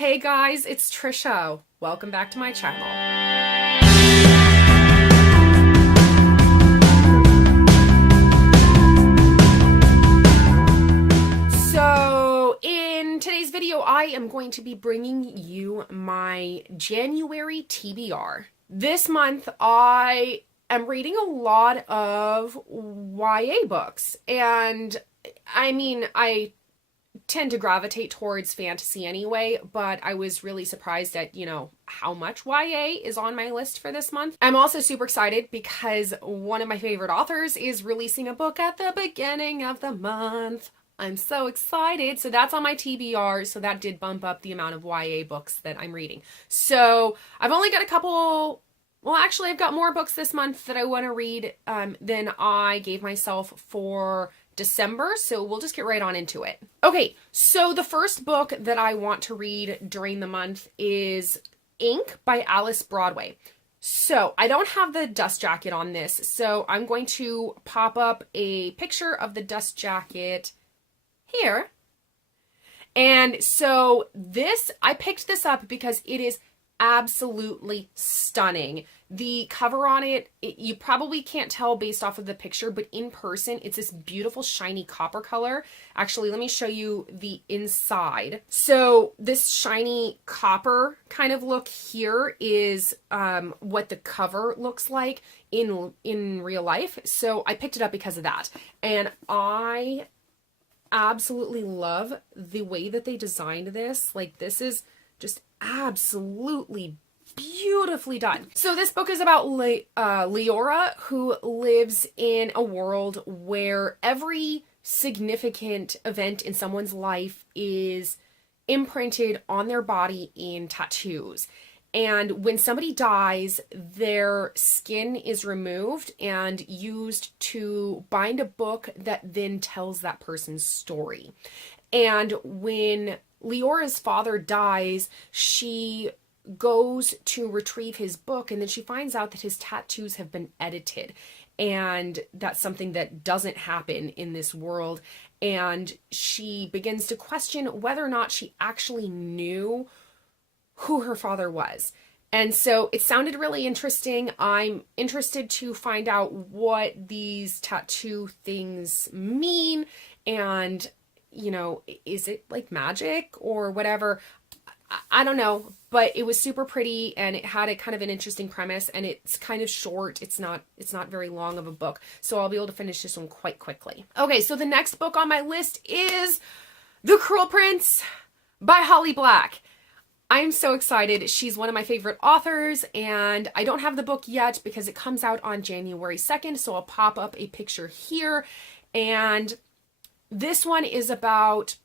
Hey guys, it's Trisha. Welcome back to my channel. So in today's video, I am going to be bringing you my January TBR. This month, I am reading a lot of YA books, and I tend to gravitate towards fantasy anyway, but I was really surprised at, how much YA is on my list for this month. I'm also super excited because one of my favorite authors is releasing a book at the beginning of the month. I'm so excited. So that's on my TBR, so that did bump up the amount of YA books that I'm reading. So I've only got a couple. Well, actually, I've got more books this month that I want to read than I gave myself for December, so we'll just get right on into it. Okay, so the first book that I want to read during the month is Ink by Alice Broadway. So I don't have the dust jacket on this, so I'm going to pop up a picture of the dust jacket here. And so I picked this up because it is absolutely stunning. The cover on it, you probably can't tell based off of the picture, but in person, it's this beautiful shiny copper color. Actually, let me show you the inside. So this shiny copper kind of look here is what the cover looks like in real life. So I picked it up because of that. And I absolutely love the way that they designed this. Like, this is just absolutely beautifully done. So this book is about Leora, who lives in a world where every significant event in someone's life is imprinted on their body in tattoos. And when somebody dies, their skin is removed and used to bind a book that then tells that person's story. And when Leora's father dies, she goes to retrieve his book, and then she finds out that his tattoos have been edited, and that's something that doesn't happen in this world. And she begins to question whether or not she actually knew who her father was. And so it sounded really interesting. I'm interested to find out what these tattoo things mean, and is it like magic or whatever? I don't know, but it was super pretty, and it had a kind of an interesting premise, and it's kind of short. It's not very long of a book, so I'll be able to finish this one quite quickly. Okay, so the next book on my list is The Cruel Prince by Holly Black. I'm so excited. She's one of my favorite authors, and I don't have the book yet because it comes out on January 2nd, so I'll pop up a picture here. And this one is about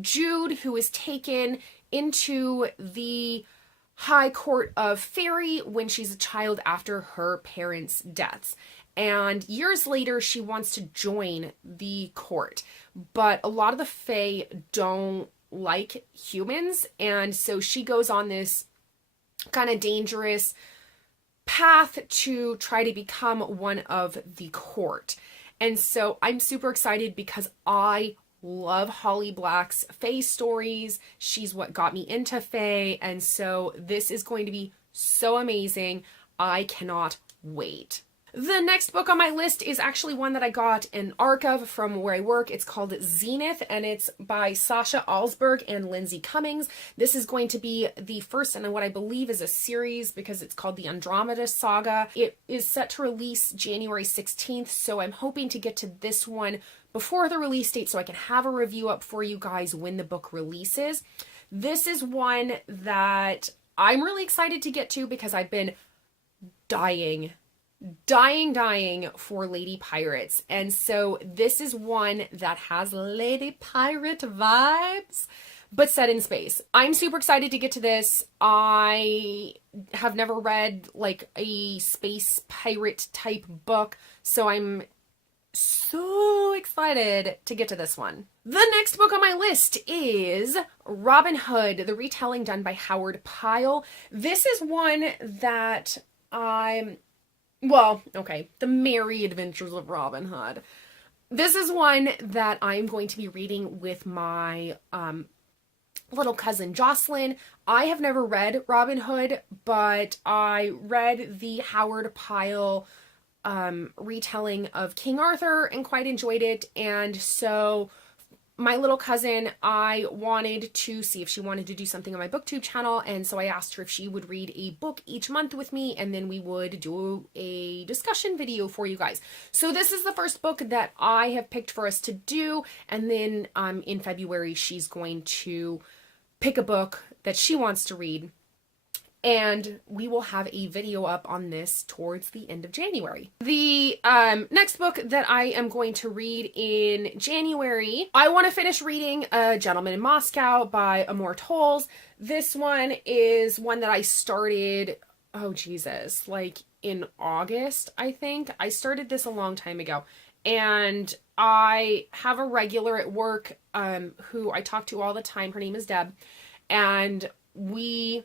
Jude, who is taken into the High Court of Fairy when she's a child after her parents' deaths. And years later, she wants to join the court, but a lot of the Fae don't like humans, and so she goes on this kind of dangerous path to try to become one of the court. And so I'm super excited because I love Holly Black's Fae stories. She's what got me into Fae, and so this is going to be so amazing. I cannot wait. The next book on my list is actually one that I got an ARC of from where I work. It's called Zenith, and it's by Sasha Alsberg and Lindsay Cummings. This is going to be the first in what I believe is a series because it's called the Andromeda Saga. It is set to release January 16th, so I'm hoping to get to this one before the release date so I can have a review up for you guys when the book releases. This is one that I'm really excited to get to because I've been dying for lady pirates. And so this is one that has lady pirate vibes, but set in space. I'm super excited to get to this. I have never read like a space pirate type book, so I'm so excited to get to this one. The next book on my list is Robin Hood, the retelling done by Howard Pyle. This is one that The Merry Adventures of Robin Hood. This is one that I'm going to be reading with my little cousin Jocelyn. I have never read Robin Hood, but I read the Howard Pyle retelling of King Arthur and quite enjoyed it. And so my little cousin, I wanted to see if she wanted to do something on my booktube channel, and so I asked her if she would read a book each month with me, and then we would do a discussion video for you guys. So this is the first book that I have picked for us to do, and then in February she's going to pick a book that she wants to read, and we will have a video up on this towards the end of January. The next book that I am going to read in January, I want to finish reading A Gentleman in Moscow by Amor Towles. This one is one that I started, oh Jesus, like in August, I think. I started this a long time ago. And I have a regular at work who I talk to all the time. Her name is Deb. And we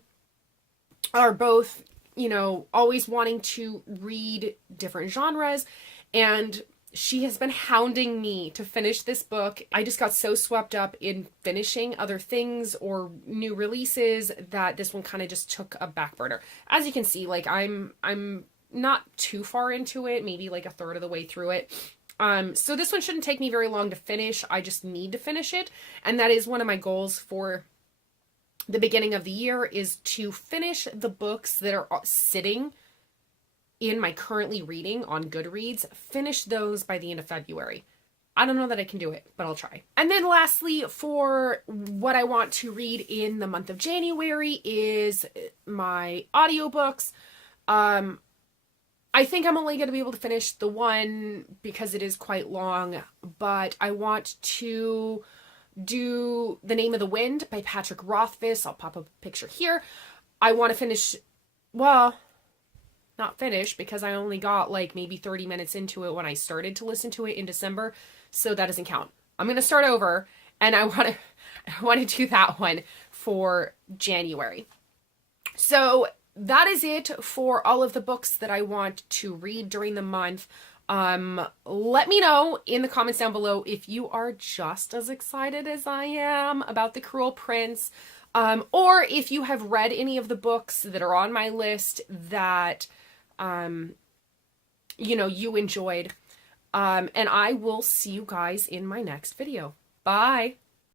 are both, you know, always wanting to read different genres, and she has been hounding me to finish this book. I just got so swept up in finishing other things or new releases that this one kind of just took a back burner. As you can see, like I'm not too far into it, maybe like a third of the way through it. So this one shouldn't take me very long to finish. I just need to finish it, and that is one of my goals for the beginning of the year, is to finish the books that are sitting in my currently reading on Goodreads, finish those by the end of February. I don't know that I can do it, but I'll try. And then lastly, for what I want to read in the month of January is my audiobooks. I think I'm only going to be able to finish the one because it is quite long, but I want to do The Name of the Wind by Patrick Rothfuss. I'll pop up a picture here. I want to finish, well, not finish, because I only got like maybe 30 minutes into it when I started to listen to it in December, so that doesn't count. I'm going to start over, and I want to do that one for January. So that is it for all of the books that I want to read during the month. Let me know in the comments down below if you are just as excited as I am about The Cruel Prince, or if you have read any of the books that are on my list that, you know, you enjoyed. And I will see you guys in my next video. Bye!